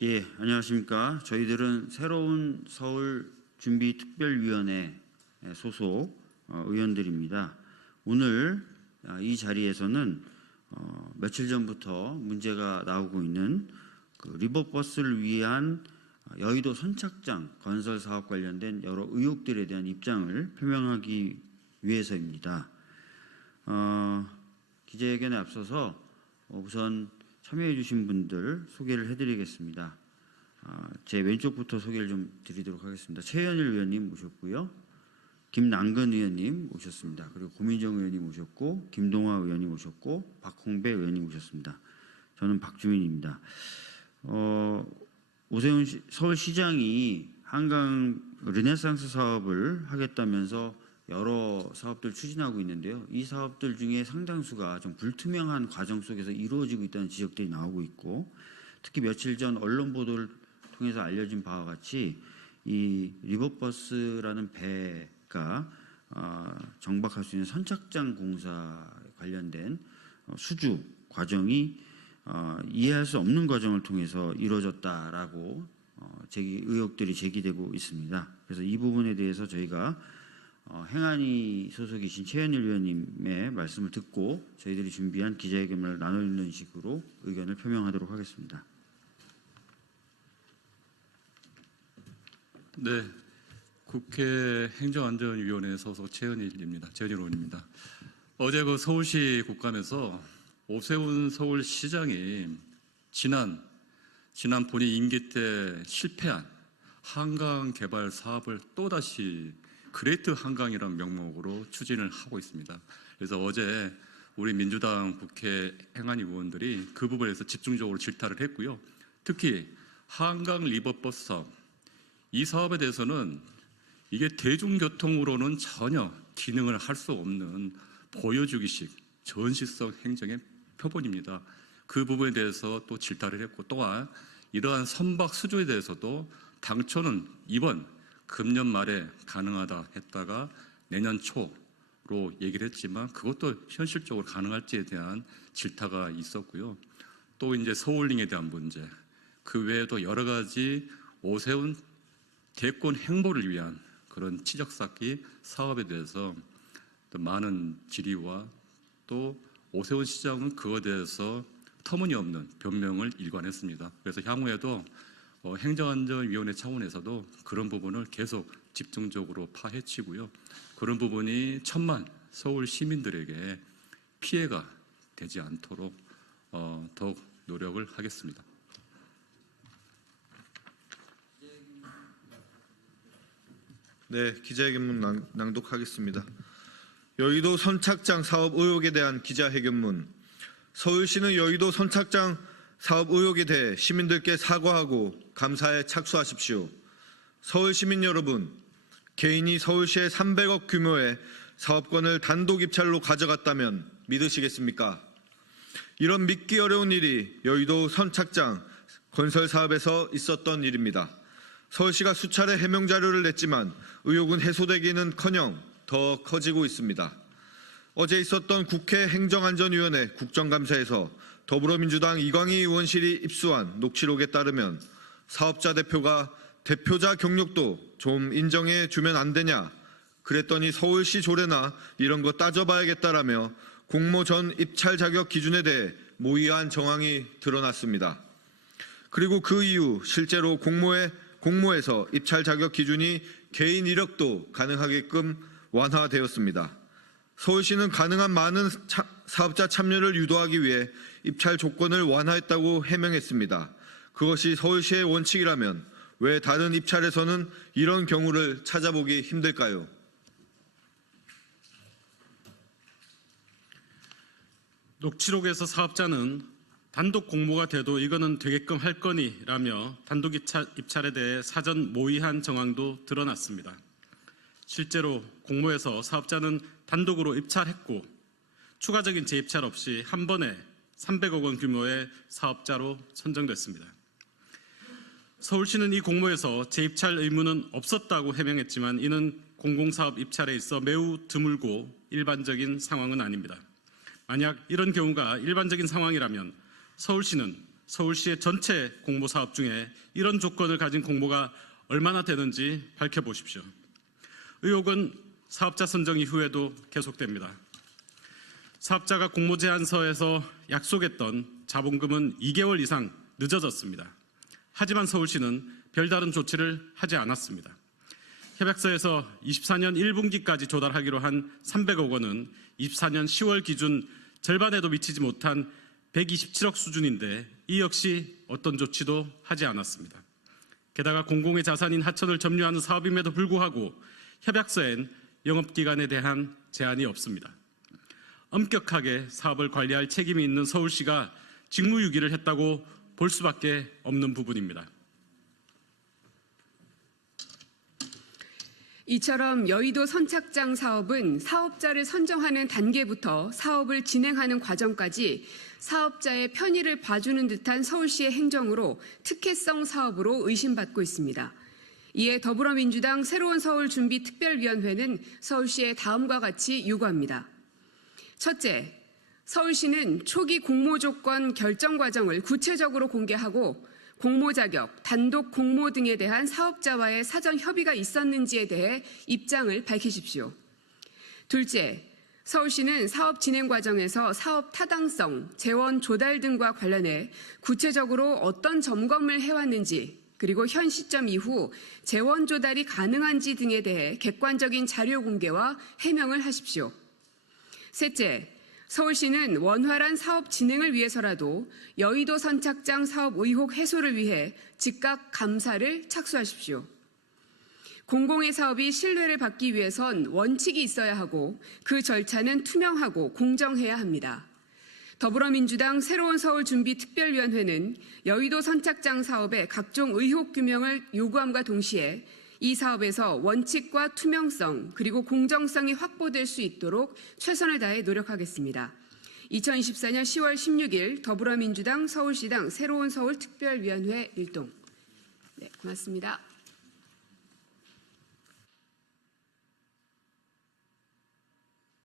예, 안녕하십니까. 저희들은 새로운 서울준비특별위원회 소속 의원들입니다. 오늘 이 자리에서는 며칠 전부터 문제가 나오고 있는 그 리버버스를 위한 여의도 선착장 건설 사업 관련된 여러 의혹들에 대한 입장을 표명하기 위해서입니다. 기자회견에 앞서서 우선 참여해 주신 분들 소개를 해드리겠습니다. 제 왼쪽부터 소개를 좀 드리도록 하겠습니다. 최현일 의원님 모셨고요. 김남근 의원님 오셨습니다. 그리고 고민정 의원님 오셨고, 김동화 의원님 오셨고, 박홍배 의원님 오셨습니다. 저는 박주민입니다. 오세훈 서울시장이 한강 르네상스 사업을 하겠다면서 여러 사업들 추진하고 있는데요. 이 사업들 중에 상당수가 좀 불투명한 과정 속에서 이루어지고 있다는 지적들이 나오고 있고, 특히 며칠 전 언론 보도를 통해서 알려진 바와 같이 이 리버버스라는 배가 정박할 수 있는 선착장 공사 관련된 수주 과정이 이해할 수 없는 과정을 통해서 이루어졌다라고 의혹들이 제기되고 있습니다. 그래서 이 부분에 대해서 저희가 행안위 소속이신 최현일 의원님의 말씀을 듣고 저희들이 준비한 기자회견을 나누는 식으로 의견을 표명하도록 하겠습니다. 네, 국회 행정안전위원회 소속 최현일 의원입니다. 어제 그 서울시 국감에서 오세훈 서울시장이 지난 본인 임기 때 실패한 한강 개발 사업을 또다시 그레이트 한강이라는 명목으로 추진을 하고 있습니다. 그래서 어제 우리 민주당 국회 행안위 의원들이 그 부분에서 집중적으로 질타를 했고요. 특히 한강 리버버스 사업, 이 사업에 대해서는 이게 대중교통으로는 전혀 기능을 할 수 없는 보여주기식 전시성 행정의 표본입니다. 그 부분에 대해서 또 질타를 했고, 또한 이러한 선박 수주에 대해서도 당초는 이번 금년 말에 가능하다 했다가 내년 초로 얘기를 했지만 그것도 현실적으로 가능할지에 대한 질타가 있었고요. 또 이제 서울링에 대한 문제, 그 외에도 여러 가지 오세훈 대권 행보를 위한 그런 치적쌓기 사업에 대해서 또 많은 질의와 또 오세훈 시장은 그것에 대해서 터무니없는 변명을 일관했습니다. 그래서 향후에도 행정안전위원회 차원에서도 그런 부분을 계속 집중적으로 파헤치고요. 그런 부분이 천만 서울 시민들에게 피해가 되지 않도록 더욱 노력을 하겠습니다. 네, 기자회견문 낭독하겠습니다. 여의도 선착장 사업 의혹에 대한 기자회견문. 서울시는 여의도 선착장 사업 의혹에 대해 시민들께 사과하고 감사에 착수하십시오. 서울 시민 여러분, 개인이 서울시의 300억 규모의 사업권을 단독 입찰로 가져갔다면 믿으시겠습니까? 이런 믿기 어려운 일이 여의도 선착장 건설 사업에서 있었던 일입니다. 서울시가 수차례 해명 자료를 냈지만 의혹은 해소되기는커녕 더 커지고 있습니다. 어제 있었던 국회 행정안전위원회 국정감사에서 더불어민주당 이광희 의원실이 입수한 녹취록에 따르면 사업자 대표가 대표자 경력도 좀 인정해 주면 안 되냐, 그랬더니 서울시 조례나 이런 거 따져봐야겠다라며 공모전 입찰 자격 기준에 대해 모의한 정황이 드러났습니다. 그리고 그 이후 실제로 공모에서 입찰 자격 기준이 개인 이력도 가능하게끔 완화되었습니다. 서울시는 가능한 많은 사업자 참여를 유도하기 위해 입찰 조건을 완화했다고 해명했습니다. 그것이 서울시의 원칙이라면 왜 다른 입찰에서는 이런 경우를 찾아보기 힘들까요? 녹취록에서 사업자는 단독 공모가 돼도 이거는 되게끔 할 거니라며 단독 입찰에 대해 사전 모의한 정황도 드러났습니다. 실제로 공모에서 사업자는 단독으로 입찰했고 추가적인 재입찰 없이 한 번에 300억 원 규모의 사업자로 선정됐습니다. 서울시는 이 공모에서 재입찰 의무는 없었다고 해명했지만 이는 공공사업 입찰에 있어 매우 드물고 일반적인 상황은 아닙니다. 만약 이런 경우가 일반적인 상황이라면 서울시는 서울시의 전체 공모 사업 중에 이런 조건을 가진 공모가 얼마나 되는지 밝혀보십시오. 의혹은 사업자 선정 이후에도 계속됩니다. 사업자가 공모 제안서에서 약속했던 자본금은 2개월 이상 늦어졌습니다. 하지만 서울시는 별다른 조치를 하지 않았습니다. 협약서에서 24년 1분기까지 조달하기로 한 300억 원은 24년 10월 기준 절반에도 미치지 못한 127억 수준인데 이 역시 어떤 조치도 하지 않았습니다. 게다가 공공의 자산인 하천을 점유하는 사업임에도 불구하고 협약서엔 영업기간에 대한 제한이 없습니다. 엄격하게 사업을 관리할 책임이 있는 서울시가 직무유기를 했다고 볼 수밖에 없는 부분입니다. 이처럼 여의도 선착장 사업은 사업자를 선정하는 단계부터 사업을 진행하는 과정까지 사업자의 편의를 봐주는 듯한 서울시의 행정으로 특혜성 사업으로 의심받고 있습니다. 이에 더불어민주당 새로운 서울 준비 특별위원회는 서울시에 다음과 같이 요구합니다. 첫째, 서울시는 초기 공모 조건 결정 과정을 구체적으로 공개하고 공모 자격, 단독 공모 등에 대한 사업자와의 사전 협의가 있었는지에 대해 입장을 밝히십시오. 둘째, 서울시는 사업 진행 과정에서 사업 타당성, 재원 조달 등과 관련해 구체적으로 어떤 점검을 해왔는지, 그리고 현 시점 이후 재원 조달이 가능한지 등에 대해 객관적인 자료 공개와 해명을 하십시오. 셋째, 서울시는 원활한 사업 진행을 위해서라도 여의도 선착장 사업 의혹 해소를 위해 즉각 감사를 착수하십시오. 공공의 사업이 신뢰를 받기 위해선 원칙이 있어야 하고 그 절차는 투명하고 공정해야 합니다. 더불어민주당 새로운 서울 준비 특별위원회는 여의도 선착장 사업의 각종 의혹 규명을 요구함과 동시에 이 사업에서 원칙과 투명성 그리고 공정성이 확보될 수 있도록 최선을 다해 노력하겠습니다. 2024년 10월 16일 더불어민주당 서울시당 새로운 서울 특별위원회 일동. 네, 고맙습니다.